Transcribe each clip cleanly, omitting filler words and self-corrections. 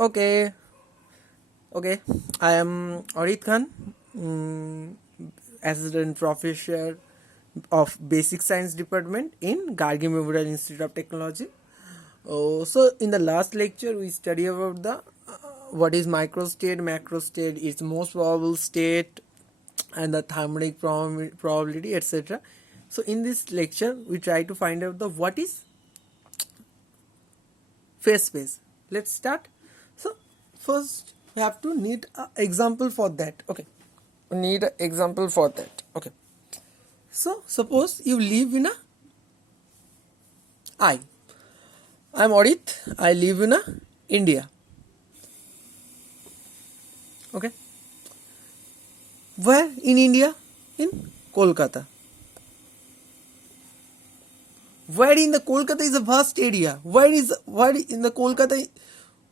Okay, okay. I am Arit Khan, Assistant Professor of Basic Science Department in Gargi Memorial Institute of Technology. So, in the last lecture, we study about the what is microstate, macrostate, its most probable state, and the thermodynamic probability, etc. So, in this lecture, we try to find out the what is phase space. Let's start. So first we have to need an example for that. Okay, we need an example for that. Okay, so suppose you live in a I'm Audit. I live in a India. Okay, where in India? In Kolkata. Where in the Kolkata is a vast area. Where in the Kolkata?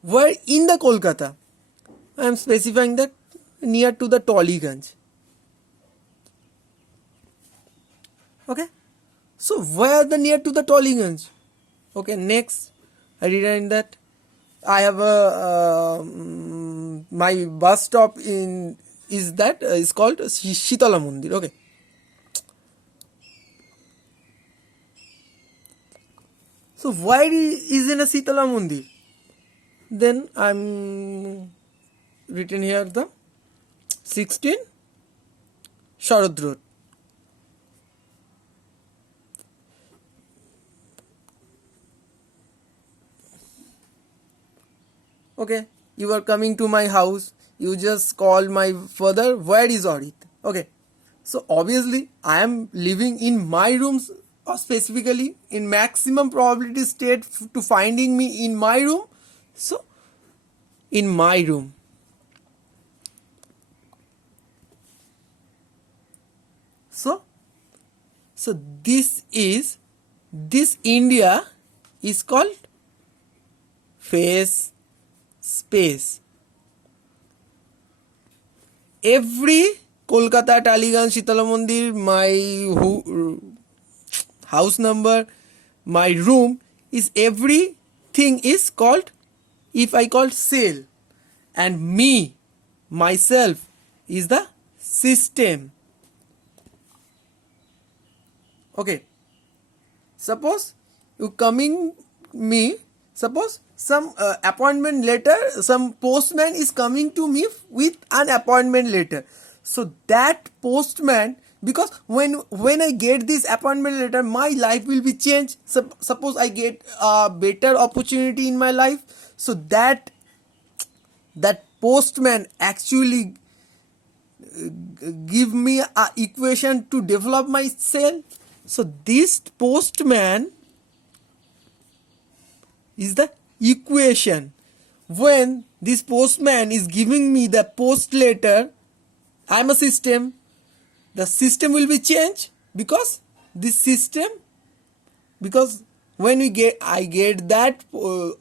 Where in the Kolkata? I am specifying that near to the Tollyganj. Okay. So where the near to the Tollyganj? Okay. Next, I rewrite that I have a my bus stop is called Shitala Mandir. Okay. So why is in a Sitala Mandir? Then I'm written here the 16 Sharad Road. Okay, you are coming to my house. You just call my father. Where is Audit? Okay, so obviously I am living in my rooms. Or specifically in maximum probability state to finding me in my room. So in my room. So this India is called phase space. Every Kolkata, Taliganj, Shitala Mandir, my house number, my room is everything is called, if I call cell, and me, myself is the system. Okay. Suppose you coming me, suppose some appointment letter, some postman is coming to me with an appointment letter. So that postman, because when I get this appointment letter, my life will be changed. Suppose I get a better opportunity in my life, so that postman actually give me a equation to develop myself. So this postman is the equation. When this postman is giving me the post letter, I am a system. The system will be changed because this system, because when I get that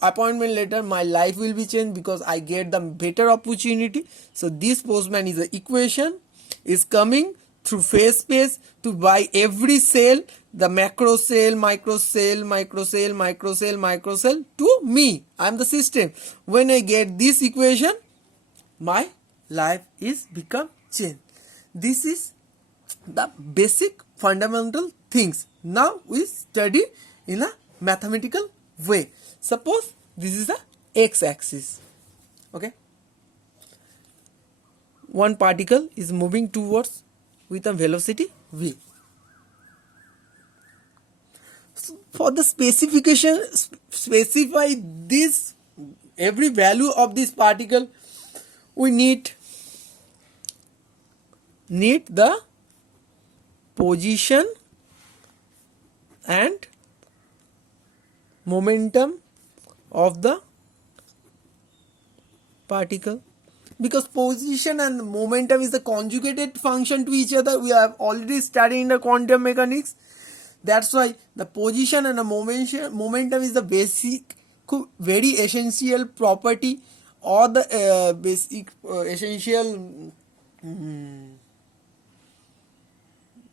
appointment letter, my life will be changed because I get the better opportunity. So this postman is the equation is coming through phase space to buy every cell, the macro cell, micro cell, micro cell, micro cell, micro cell to me. I am the system. When I get this equation, my life is become changed. This is the basic fundamental things. Now we study in a mathematical way. Suppose this is the x-axis. Okay. One particle is moving towards with a velocity v. So for the specification, specify this every value of this particle, we need the position and momentum of the particle, because position and momentum is the conjugated function to each other. We have already studied in the quantum mechanics. That's why the position and the momentum is the basic, very essential property, or the basic essential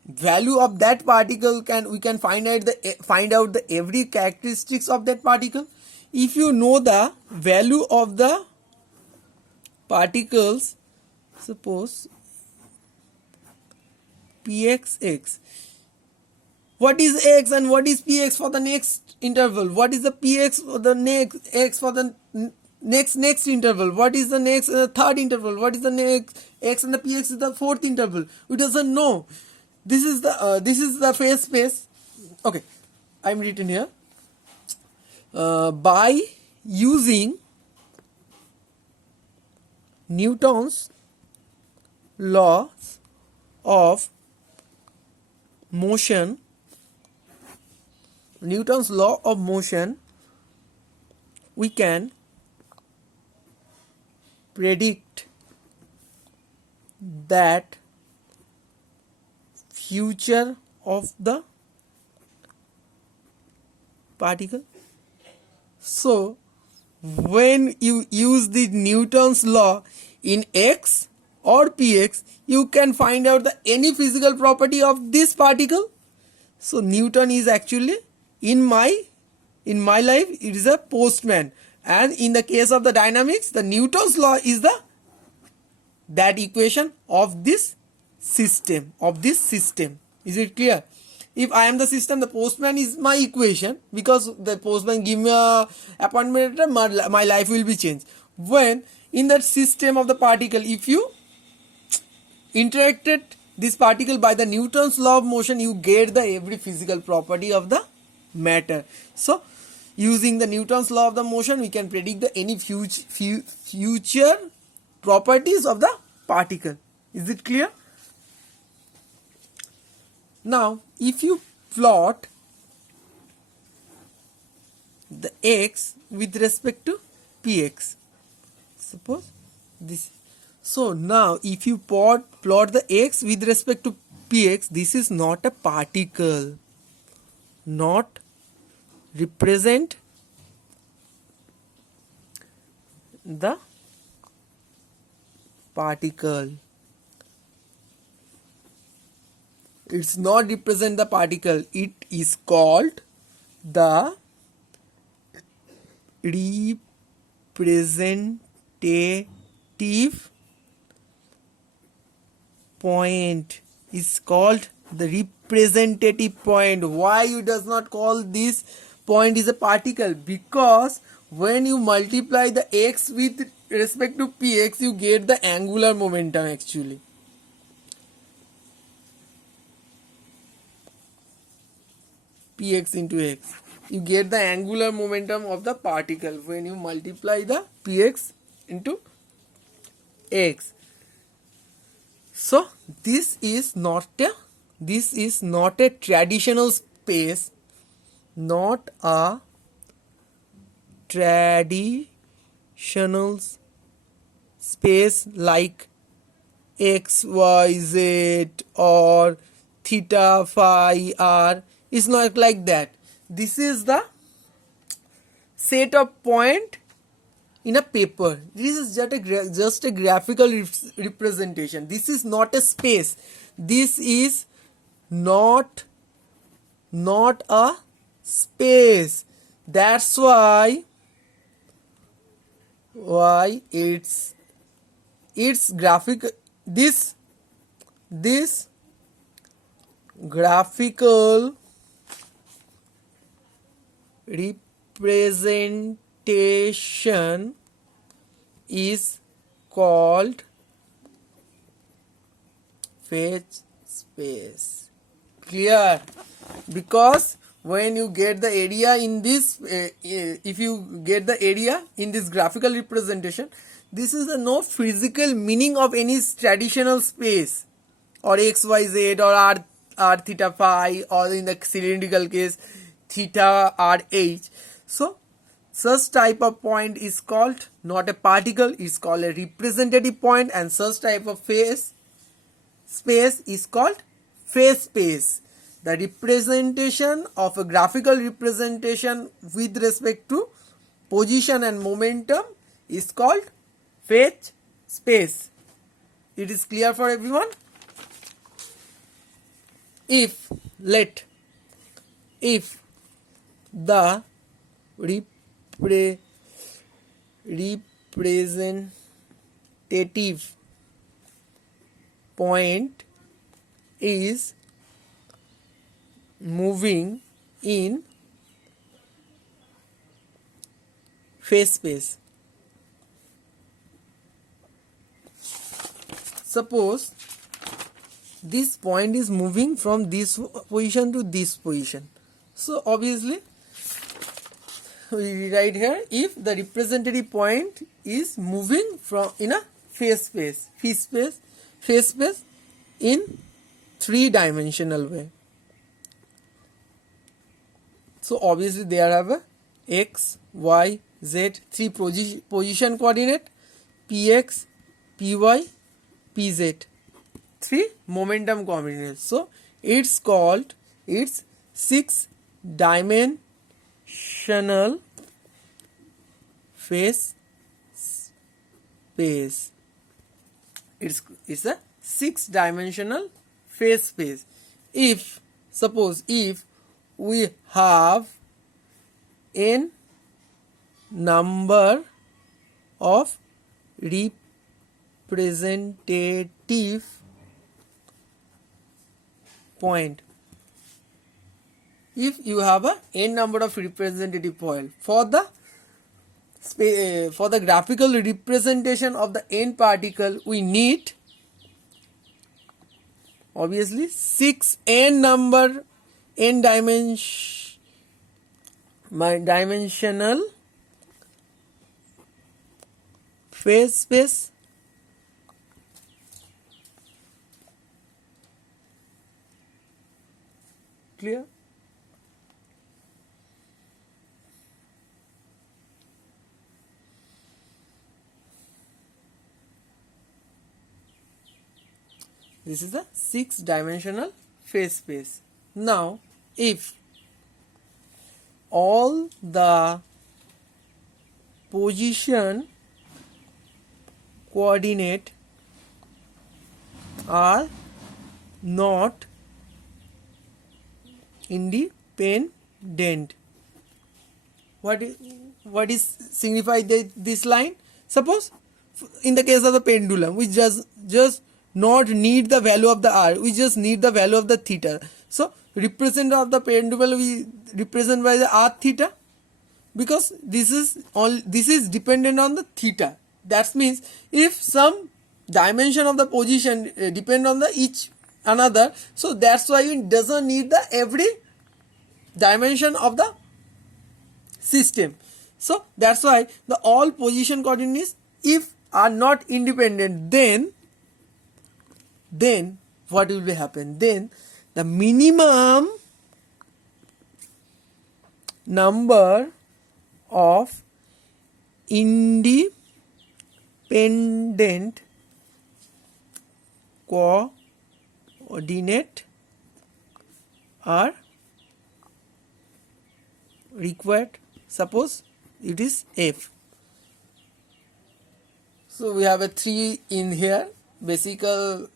value of that particle. We can find out the every characteristics of that particle. If you know the value of the particles, suppose pxx. What is x and what is px for the next interval? What is the px for the next x for the next interval? What is the next third interval? What is the next x and the px is the fourth interval? We doesn't know. This is the phase space. Okay, I'm written here. By using Newton's laws of motion, Newton's law of motion, we can predict that future of the particle. So when you use the Newton's law in x or px, you can find out any physical property of this particle. So Newton is actually in my life, it is a postman, and in the case of the dynamics, the Newton's law is that equation of this system. Is it clear? If I am the system, the postman is my equation, because the postman give me a appointment letter, my life will be changed. When in that system of the particle, if you interacted this particle by the Newton's law of motion, you get the every physical property of the matter. So using the Newton's law of the motion, we can predict any future properties of the particle. Is it clear? Now if you plot the x with respect to px, suppose this. So now if you plot the x with respect to px, this is not a particle, not represent the particle. It's not represent the particle. It is called the representative point. Is called the representative point. Why you does not call this point is a particle? Because when you multiply the x with respect to px, you get the angular momentum actually. Px into x, you get the angular momentum of the particle when you multiply the px into x. So this is not a traditional space, not a traditional space like x, y, z or theta, phi, r. It's not like that. This is the set of point in a paper. This is just a graphical representation. This is not a space. This is not a space. That's why it's graphic. This graphical representation is called phase space. Clear? Because when you get the area in this, if you get the area in this graphical representation, this is no physical meaning of any traditional space or x, y, z or r theta phi, or in the cylindrical case theta r h. So such type of point is called not a particle, is called a representative point, and such type of phase space is called phase space. The representation of a graphical representation with respect to position and momentum is called phase space. It is clear for everyone? If the representation point is moving in phase space. Suppose this point is moving from this position to this position. So obviously we write here, if the representative point is moving from in a phase space in three-dimensional way. So obviously there have a x, y, z, three position coordinate, px, py, pz, three momentum coordinates. So it's called, it's six-dimensional phase space. It's a six-dimensional phase space. If suppose if we have n number of representative point, if you have a n number of representative point for the graphical representation of the n particle, we need obviously 6n number n dimensional phase space. Clear? This is the six-dimensional phase space. Now, if all the position coordinate are not independent, what is signified this line? Suppose in the case of the pendulum, we just not need the value of the r, we just need the value of the theta. So represent of the pendulum we represent by the r theta, because this is dependent on the theta. That means if some dimension of the position depend on the each another, so that's why it doesn't need the every dimension of the system. So that's why the all position coordinates, if are not independent, then what will be happen? Then the minimum number of independent coordinate are required. Suppose it is f. So we have a 3 in here, basical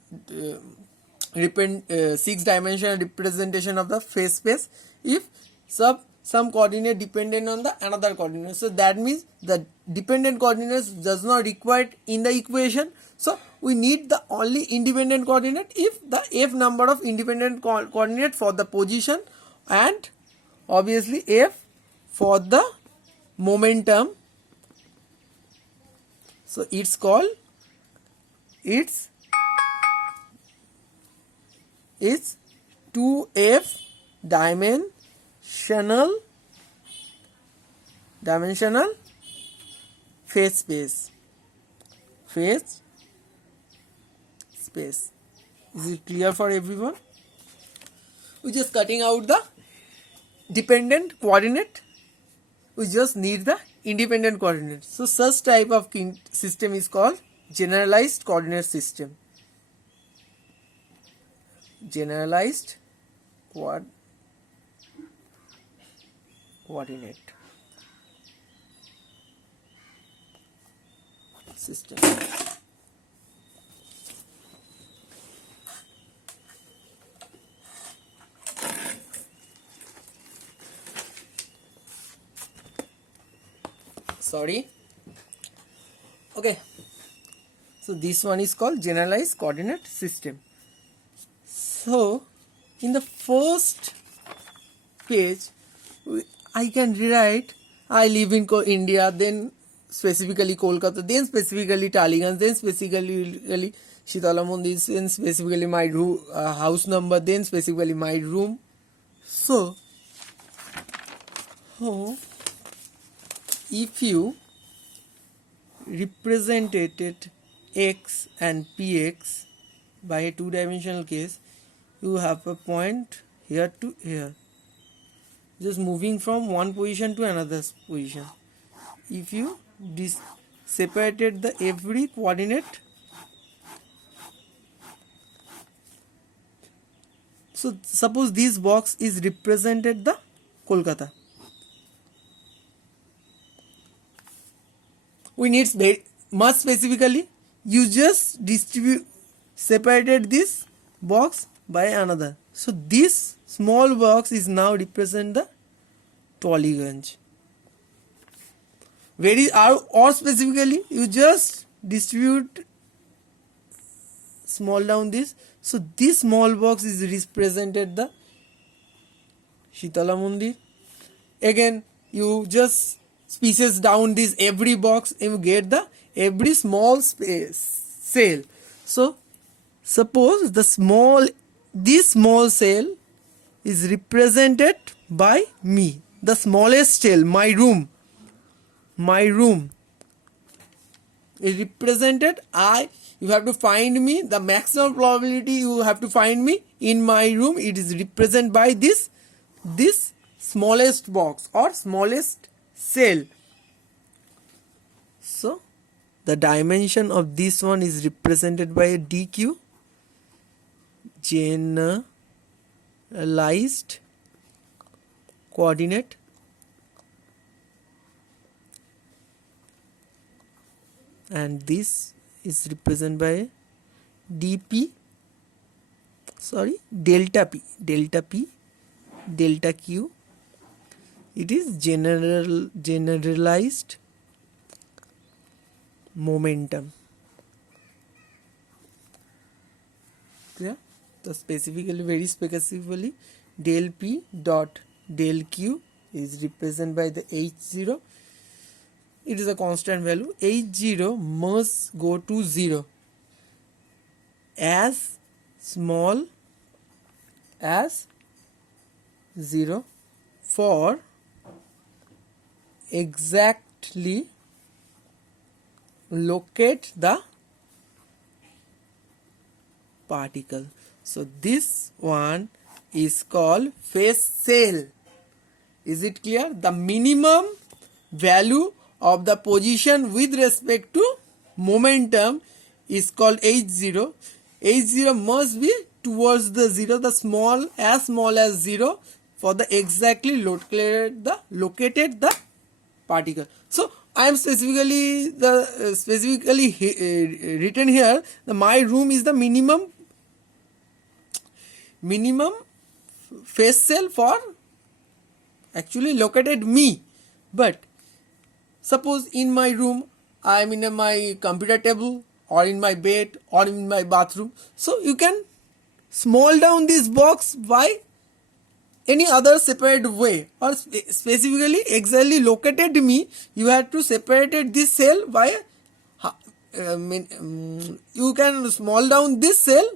six-dimensional representation of the phase space. If some coordinate dependent on the another coordinate, so that means the dependent coordinates does not required in the equation. So we need the only independent coordinate if the f number of independent coordinate for the position, and obviously f for the momentum. So it's called, it's 2f dimensional phase space. Is it clear for everyone? We're just cutting out the dependent coordinate, we just need the independent coordinate. So such type of system is called generalized coordinate system. Generalized coordinate system. Sorry. Okay. So this one is called generalized coordinate system. So in the first page I can rewrite I live in India, then specifically Kolkata, then specifically Taliganj, then specifically Shitala Mandir, then specifically my house number, then specifically my room. So if you represented x and px by a two-dimensional case, you have a point here to here, just moving from one position to another position. If you separated the every coordinate, so suppose this box is represented the Kolkata, we need much specifically, you just separated this box by another. So this small box is now represent the Taliganj. Or specifically you just distribute small down this. So this small box is represented the Shitala Mandir. Again you just species down this every box and you get the every small cell. So suppose this small cell is represented by me, the smallest cell, my room is represented. You have to find me the maximum probability, you have to find me in my room, it is represented by this smallest box or smallest cell. So the dimension of this one is represented by a dq, generalized coordinate, and this is represented by delta p, delta q. It is generalized momentum. Clear? So very specifically del p dot del q is represented by the h0. It is a constant value. H0 must go to 0 as small as 0 for exactly locate the particle. So this one is called phase cell. Is it clear? The minimum value of the position with respect to momentum is called h0. H0 must be towards the 0, the small as 0 for the exactly located the particle. So I am specifically written here my room is the minimum phase cell for actually located me. But suppose in my room I am in my computer table or in my bed or in my bathroom, so you can small down this box by any other separate way, or specifically exactly located me, you have to separate this cell by you can small down this cell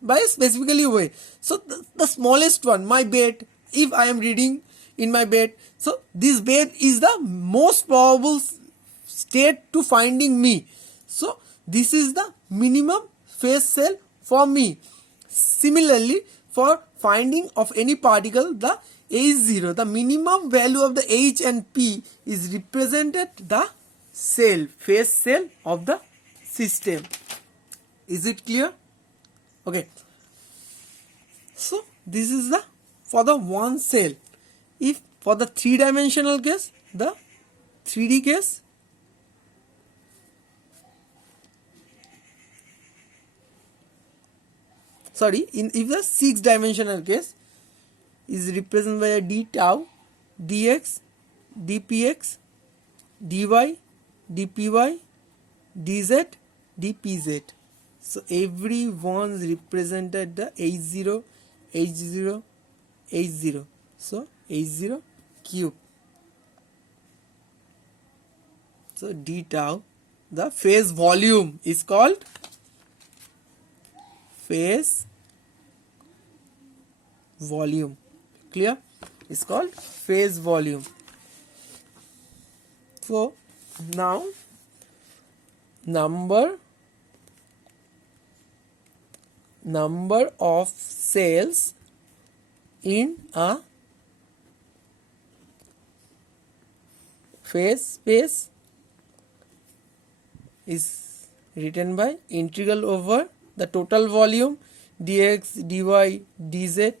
by specifically way. So the smallest one, my bed, if I am reading in my bed, so this bed is the most probable state to finding me. So this is the minimum phase cell for me. Similarly, for finding of any particle, the H0, the minimum value of the H and P is represented the phase cell of the system. Is it clear? Okay. So this is the for the one cell. If for the three-dimensional case, the 3D case, if the six-dimensional case is represented by a d tau, dx, dpx, dy, dpy, dz, dpz. So every one represented the h0, h0, h0. So h0 cube. So d tau, the phase volume is called phase volume. Clear? It's called phase volume. So now number of cells in a phase space is written by integral over the total volume dx dy dz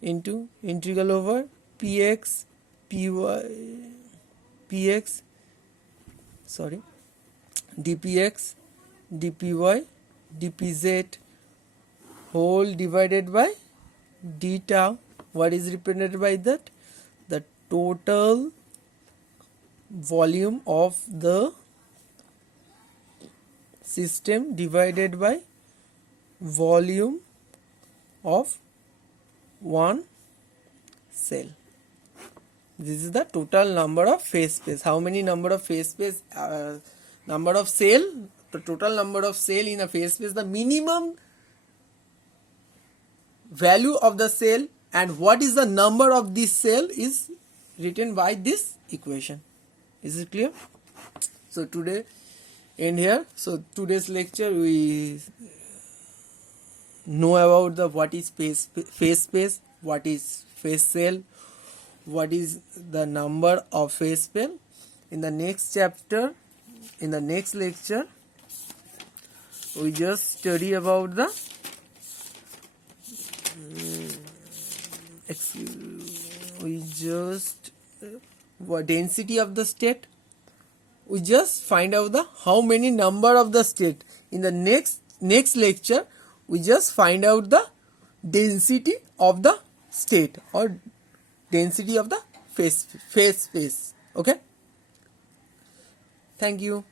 into integral over px dpx dpy dpz whole divided by d tau. What is represented by that? The total volume of the system divided by volume of one cell. This is the total number of phase space. How many number of phase space? Number of cell. The total number of cell in a phase space. The minimum value of the cell and what is the number of this cell is written by this equation. Is it clear? So today end here. So today's lecture we know about the what is phase space, what is phase cell, what is the number of phase space. In the next chapter, in the next lecture, we just study about the what density of the state. We just find out the how many number of the state. In the next lecture, we just find out the density of the state or density of the phase space. Okay. Thank you.